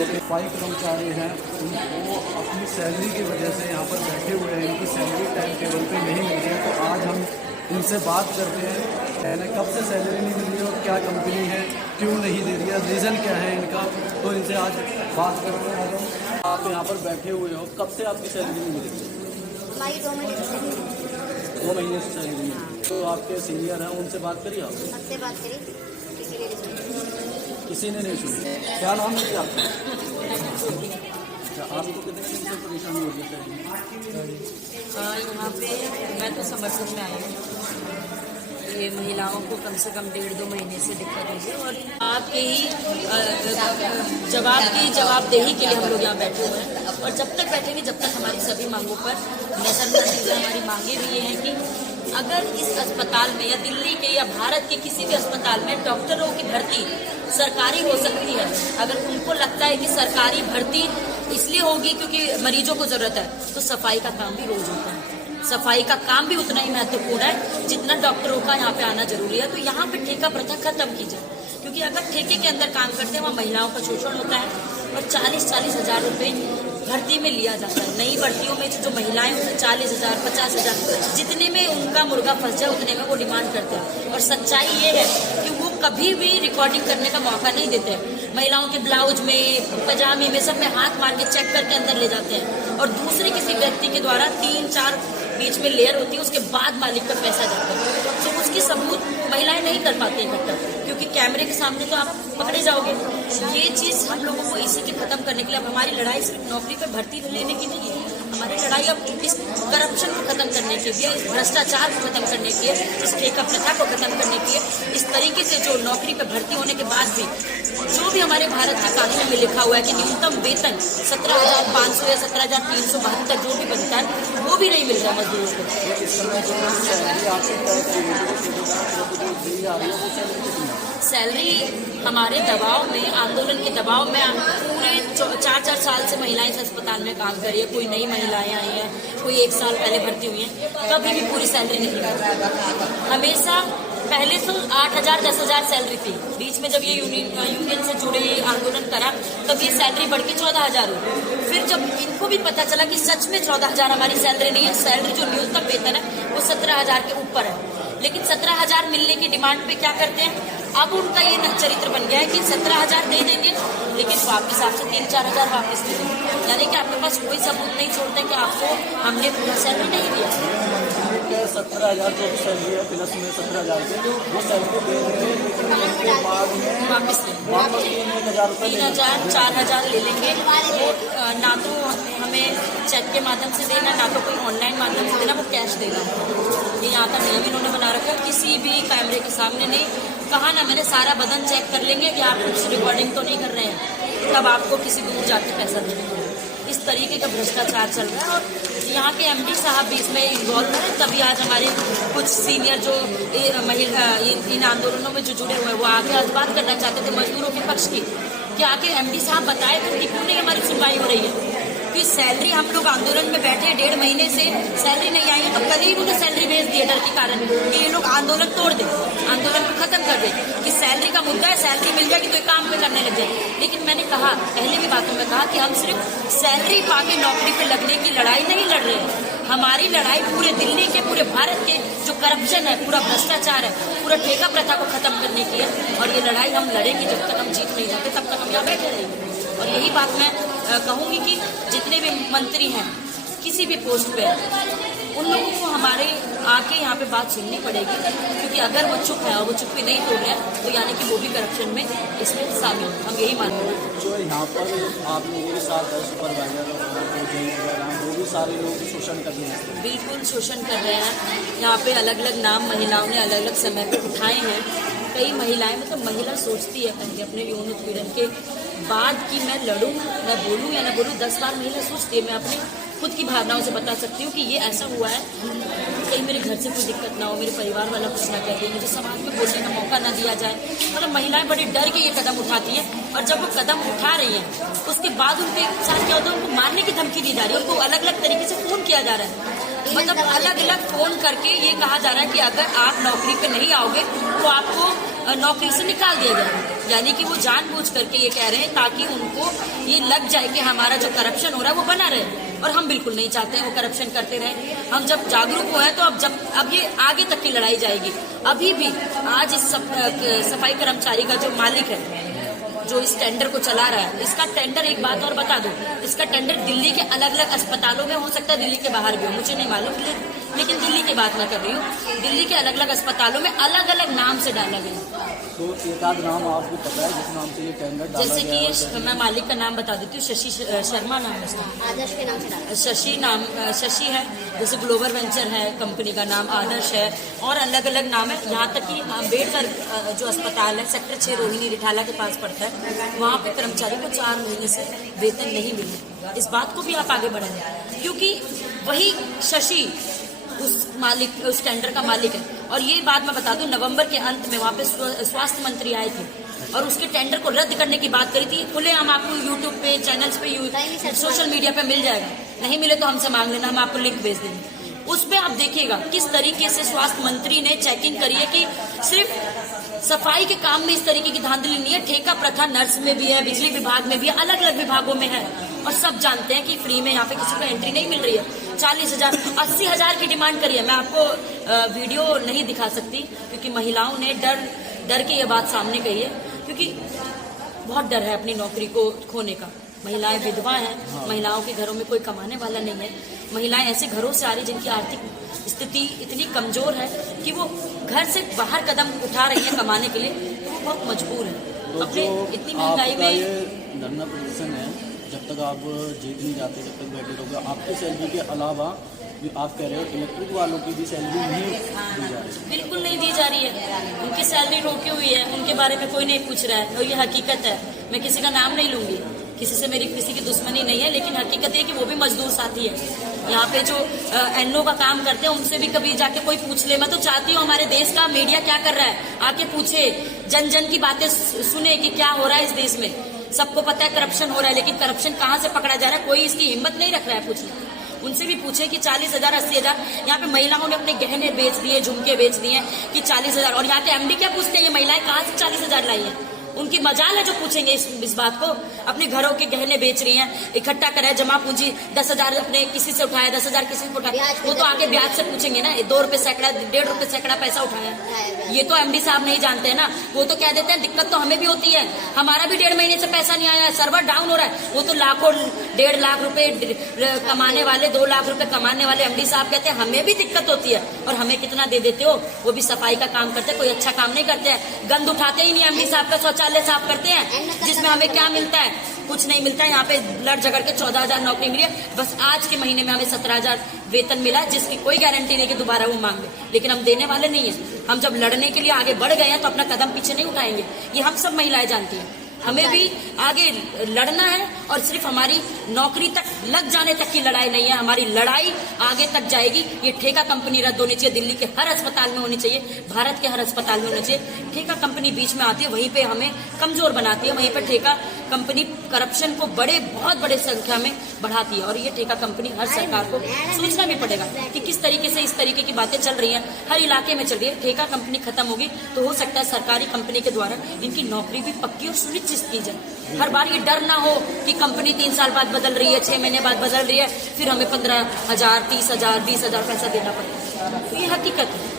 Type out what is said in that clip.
जो कि सफाई कर्मचारी हैं वो अपनी सैलरी की वजह से यहाँ पर बैठे हुए हैं, इनकी सैलरी टाइम टेबल पे नहीं मिल रही है। तो आज हम इनसे बात करते हैं, इन्हें कब से सैलरी नहीं मिल रही है और क्या कंपनी है, क्यों नहीं दे रही है, रीज़न क्या है इनका। तो इनसे आज बात करते हैं। अगर आप यहाँ पर बैठे हुए हो, कब से आपकी सैलरी नहीं मिल रही है? 2 महीने से 2 महीने से सैलरी नहीं। तो आपके सीनियर हैं, उनसे बात करिए। आप सबसे बात करी, किसी ने नहीं सुनी। क्या नाम है आपका? अच्छा, आपको कितने दिन से परेशानी हो रही है? यहाँ पे मैं तो समर्थन में आई हूँ। ये महिलाओं को कम से कम 1.5-2 महीने से दिक्कत हुई है और आपके ही जवाबदेही के लिए हम लोग यहाँ बैठे हुए हैं। और जब तक बैठेंगे, जब तक हमारी सभी मांगों पर नजर न दी जाए। हमारी मांगे भी ये हैं कि अगर इस अस्पताल में या दिल्ली के या भारत के किसी भी अस्पताल में डॉक्टरों की भर्ती सरकारी हो सकती है, अगर उनको लगता है कि सरकारी भर्ती इसलिए होगी क्योंकि मरीजों को जरूरत है, तो सफाई का काम भी रोज होता है। सफाई का काम भी उतना ही महत्वपूर्ण है जितना डॉक्टरों का यहाँ पे आना जरूरी है। तो यहाँ पे ठेका प्रथा खत्म की जाए, क्योंकि अगर ठेके के अंदर काम करते हैं वहाँ महिलाओं का शोषण होता है और 40-40 हजार रुपये भर्ती में लिया जाता है। नई भर्तियों में जो महिलाएं उसे 40,000, 50,000 जितने में उनका मुर्गा फंस जाए उतने में वो डिमांड करते हैं। और सच्चाई ये है कि वो कभी भी रिकॉर्डिंग करने का मौका नहीं देते हैं। महिलाओं के ब्लाउज में, पजामे में, सब में हाथ मार के चेक करके अंदर ले जाते हैं और दूसरे किसी व्यक्ति के द्वारा 3-4 बीच में लेयर होती है, उसके बाद मालिक का पैसा जाता है। तो उसकी सबूत महिलाएं नहीं कर पाती इकट्ठा, क्योंकि कैमरे के सामने तो आप पकड़े जाओगे। ये चीज हम लोगों को इसी की खत्म करने के लिए, अब हमारी लड़ाई सिर्फ नौकरी पे भर्ती लेने की नहीं है, हमारी लड़ाई अब इस करप्शन को खत्म करने के लिए, इस भ्रष्टाचार को खत्म करने के लिए, इस ठेका प्रथा को खत्म करने के लिए। इस तरीके से जो नौकरी पे भर्ती होने के बाद भी जो भी हमारे भारत के कानून में लिखा हुआ है कि न्यूनतम वेतन 17,500 या 17,372 जो भी बनता है वो भी नहीं मिल रहा मजदूरों को। सैलरी हमारे दबाव में, आंदोलन के दबाव में पूरे 4-4 साल से महिलाएं इस अस्पताल में काम कर रही है। कोई नई महिलाएं आई हैं, कोई 1 साल पहले भर्ती हुई हैं, कभी भी पूरी सैलरी नहीं मिली। हमेशा पहले तो 8,000, 10,000 सैलरी थी। बीच में जब ये यूनियन से जुड़े आंदोलन करा तब ये सैलरी बढ़ के 14,000 हुई। फिर जब इनको भी पता चला कि सच में 14,000 हमारी सैलरी नहीं है, सैलरी जो न्यूनतम वेतन है वो 17,000 के ऊपर है, लेकिन 17,000 मिलने की डिमांड पे क्या करते हैं, अब उनका ये चरित्र बन गया है कि 17,000 दे देंगे लेकिन वापस आपसे 3-4 हजार वापस दे देंगे। यानी कि आपके पास कोई सबूत नहीं छोड़ते कि आपको हमने पूरा सैलरी नहीं दिया। 17,000 जो सैलरी है प्लस में 17,000 से वो सैलरी दे देंगे, लेकिन बाद में वापस 3,000, 4,000 ले लेंगे। वो ना तो हमें चेक के माध्यम से देना, ना तो कोई ऑनलाइन माध्यम से देना, वो कैश देना। ये यहाँ का नियम इन्होंने बना रखा, किसी भी कैमरे के सामने नहीं। कहा ना मैंने, सारा बदन चेक कर लेंगे कि आप कुछ रिकॉर्डिंग तो नहीं कर रहे हैं, तब आपको किसी दूर जाके पैसा देना। इस तरीके का भ्रष्टाचार चल रहा है और यहाँ के एमडी साहब भी इसमें इन्वॉल्व है। तभी आज हमारे कुछ सीनियर जो इन आंदोलनों में जो जुड़े हुए हैं वो आगे आज बात करना चाहते थे मजदूरों के पक्ष की, कि आके एमडी साहब बताए तो क्यों नहीं हमारी सुनवाई हो रही है। कि सैलरी हम लोग आंदोलन में बैठे 1.5 महीने से सैलरी नहीं आई है, तो कल ही उन्हें सैलरी भेज दिया डर के कारण कि ये लोग आंदोलन तोड़ दे, आंदोलन को खत्म कर दे, कि सैलरी का मुद्दा है, सैलरी मिल जाएगी तो ये काम पे करने लग जाए। लेकिन मैंने कहा, पहले भी बातों में कहा कि हम सिर्फ सैलरी पाके नौकरी पे लगने की लड़ाई नहीं लड़ रहे हैं। हमारी लड़ाई पूरे दिल्ली के, पूरे भारत के जो करप्शन है, पूरा भ्रष्टाचार है, पूरा ठेका प्रथा को खत्म करने की है। और ये लड़ाई हम लड़ेंगे जब तक हम जीत नहीं जाते, तब तक हम यहाँ बैठे रहेंगे। और यही बात मैं कहूंगी कि जितने भी मंत्री हैं किसी भी पोस्ट पे, उन लोगों को हमारे आके यहाँ पे बात सुननी पड़ेगी, क्योंकि अगर वो चुप है और वो चुप्पी नहीं तोड़ रहे हैं तो यानी कि वो भी करप्शन में इसमें शामिल है। हम यही मानते हैं। जो यहाँ पर आप लोगों के साथ सुपरवाइजर वो भी सारे लोग शोषण कर रहे हैं। बिल्कुल शोषण कर रहे हैं। यहाँ पे अलग अलग नाम महिलाओं ने अलग अलग समय पे उठाए हैं। कई महिलाएं, मतलब महिला सोचती है पहले अपने यौन उत्पीड़न के बाद कि मैं लड़ूं, मैं बोलूं या ना बोलूं। 10 बार महिला सोचती है। मैं अपने खुद की भावनाओं से बता सकती हूँ कि ये ऐसा हुआ है, कहीं मेरे घर से कोई दिक्कत ना हो, मेरे परिवार वाला कुछ ना कह दे, मुझे समाज में बोलने का मौका ना दिया जाए। मतलब महिलाएं बड़े डर के ये कदम उठाती हैं, और जब वो कदम उठा रही हैं उसके बाद उनके साथ क्या होता है, उनको मारने की धमकी दी जा रही है, उनको अलग अलग तरीके से फोन किया जा रहा है। मतलब अलग अलग फोन करके ये कहा जा रहा है कि अगर आप नौकरी पे नहीं आओगे तो आपको नौकरी से निकाल दिया जाएगा। यानी कि वो जानबूझ करके ये कह रहे हैं ताकि उनको ये लग जाए कि हमारा जो करप्शन हो रहा है वो बना रहे, और हम बिल्कुल नहीं चाहते हैं वो करप्शन करते रहे। हम जब जागरूक हुए हैं तो अब ये आगे तक की लड़ाई जाएगी। अभी भी आज इस सफाई कर्मचारी का जो मालिक है, जो इस टेंडर को चला रहा है, इसका टेंडर, एक बात और बता दूं, इसका टेंडर दिल्ली के अलग अलग अस्पतालों में, हो सकता है दिल्ली के बाहर भी हो, मुझे नहीं मालूम, लेकिन दिल्ली की बात मैं कर रही हूँ, दिल्ली के अलग अलग अस्पतालों में अलग अलग नाम से डाला गया। तो एक आध नाम आपको पता है जिस नाम से ये टेंडर डाला जैसे गया कि मैं मालिक का नाम बता देती हूँ, शशि शर्मा नाम है उसका, आदर्श के नाम से डाला। शशि है, जैसे ग्लोबल वेंचर है कंपनी का नाम, आदर्श है, और अलग अलग नाम है। यहाँ तक कि अम्बेडकर जो अस्पताल है सेक्टर 6 रोहिणी रिठाला के पास पड़ता है, वहाँ पे कर्मचारी को 4 महीने से वेतन नहीं मिले। इस बात को भी आप आगे बढ़ाएं, क्योंकि वही शशि उस टेंडर का मालिक है। और ये बात मैं बता दूं, नवंबर के अंत में वहाँ पे स्वास्थ्य मंत्री आए थे और उसके टेंडर को रद्द करने की बात करी थी। खुले हम आपको यूट्यूब पे, चैनल्स पे, सोशल मीडिया पे मिल जाएगा, नहीं मिले तो हमसे मांग लेना, हम आपको लिंक भेज देंगे। उस पे आप देखिएगा किस तरीके से स्वास्थ्य मंत्री ने चेकिंग करी है कि सिर्फ सफाई के काम में इस तरीके की धांधली नहीं है, ठेका प्रथा नर्स में भी है, बिजली विभाग में भी है, अलग अलग विभागों में है। और सब जानते हैं कि फ्री में यहाँ पे किसी को एंट्री नहीं मिल रही है। 40,000 80,000 की डिमांड करी है। मैं आपको वीडियो नहीं दिखा सकती क्योंकि महिलाओं ने डर के ये बात सामने कही है, क्योंकि बहुत डर है अपनी नौकरी को खोने का। महिलाएं विधवा हैं, महिलाओं के घरों में कोई कमाने वाला नहीं है, महिलाएं ऐसे घरों से आ रही जिनकी आर्थिक स्थिति इतनी कमजोर है कि वो घर से बाहर कदम उठा रही है कमाने के लिए, तो वो बहुत मजबूर है। तो अपने इतनी महंगाई में ये धरना प्रदर्शन है, जब तक आप जीत नहीं जाते, जब तक बैठे रहोगे, आपकी सैलरी के अलावा भी आप कह रहे हो इलेक्ट्रिक वालों की भी सैलरी नहीं दी जा रही? बिल्कुल नहीं दी जा रही है, उनकी सैलरी रोकी हुई है, उनके बारे में कोई नहीं पूछ रहा है। और ये हकीकत है, मैं किसी का नाम नहीं लूंगी, किसी से मेरी किसी की दुश्मनी नहीं है, लेकिन हकीकत है कि वो भी मजदूर साथी है। यहाँ पे जो एनओ का काम करते हैं उनसे भी कभी जाके कोई पूछ ले। मैं तो चाहती हूँ हमारे देश का मीडिया क्या कर रहा है आके पूछे, जन जन की बातें सुने कि क्या हो रहा है इस देश में। सबको पता है करप्शन हो रहा है, लेकिन करप्शन कहाँ से पकड़ा जा रहा है कोई इसकी हिम्मत नहीं रख रहा है पूछने। उनसे भी पूछे कि 40,000 80,000, यहाँ पे महिलाओं ने अपने गहने बेच दिए, झुमके बेच दिए कि 40,000। और यहाँ के एमडी क्या पूछते हैं, ये महिलाएं कहाँ से 40,000 लाई है? उनकी मजाल है जो पूछेंगे इस बात को। अपने घरों के गहने बेच रही हैं, इकट्ठा कराए जमा पूंजी 10,000 अपने किसी से उठाया, 10,000 किसी से उठाया, वो तो आके ब्याज से पूछेंगे ना, 2 रुपए सैकड़ा, 1.5 रुपए सैकड़ा पैसा उठाया। ये तो एमडी साहब नहीं जानते हैं ना, वो तो कह देते हैं दिक्कत तो हमें भी होती है, हमारा भी 1.5 महीने से पैसा नहीं आया है, सर्वर डाउन हो रहा है। वो तो लाखों 1.5 लाख रुपए कमाने वाले, 2 लाख रुपए कमाने वाले एमडी साहब कहते हैं हमें भी दिक्कत होती है। और हमें कितना दे देते हो? वो भी सफाई का काम करते हैं, कोई अच्छा काम नहीं करते हैं, गंद उठाते ही नहीं एमडी साहब का, शौचालय साफ करते हैं, जिसमें हमें क्या मिलता है? कुछ नहीं मिलता है। यहाँ पे लड़ झगड़ के 14,000 नौकरी मिली है, बस आज के महीने में हमें 17,000 वेतन मिला, जिसकी कोई गारंटी नहीं कि दोबारा वो मांग ले, लेकिन हम देने वाले नहीं है। हम जब लड़ने के लिए आगे बढ़ गए हैं तो अपना कदम पीछे नहीं उठाएंगे, ये हम सब महिलाएं जानती हैं। हमें भी आगे लड़ना है और सिर्फ हमारी नौकरी तक लग जाने तक की लड़ाई नहीं है, हमारी लड़ाई आगे तक जाएगी। ये ठेका कंपनी रद्द होनी चाहिए, दिल्ली के हर अस्पताल में होनी चाहिए, भारत के हर अस्पताल में होनी चाहिए। ठेका कंपनी बीच में आती है, वहीं पे हमें कमजोर बनाती है, वहीं पे ठेका कंपनी करप्शन को बहुत बड़े संख्या में बढ़ाती है। और ये ठेका कंपनी हर सरकार को सोचना भी पड़ेगा कि किस तरीके से इस तरीके की बातें चल रही हैं, हर इलाके में चल रही है। ठेका कंपनी खत्म होगी तो हो सकता है सरकारी कंपनी के द्वारा इनकी नौकरी भी पक्की और सुनिश्चित की जाए। हर बार ये डर ना हो कि कंपनी 3 साल बाद बदल रही है, 6 महीने बाद बदल रही है, फिर हमें 15,000 30,000 20,000 पैसा देना पड़ेगा। तो ये हकीकत है।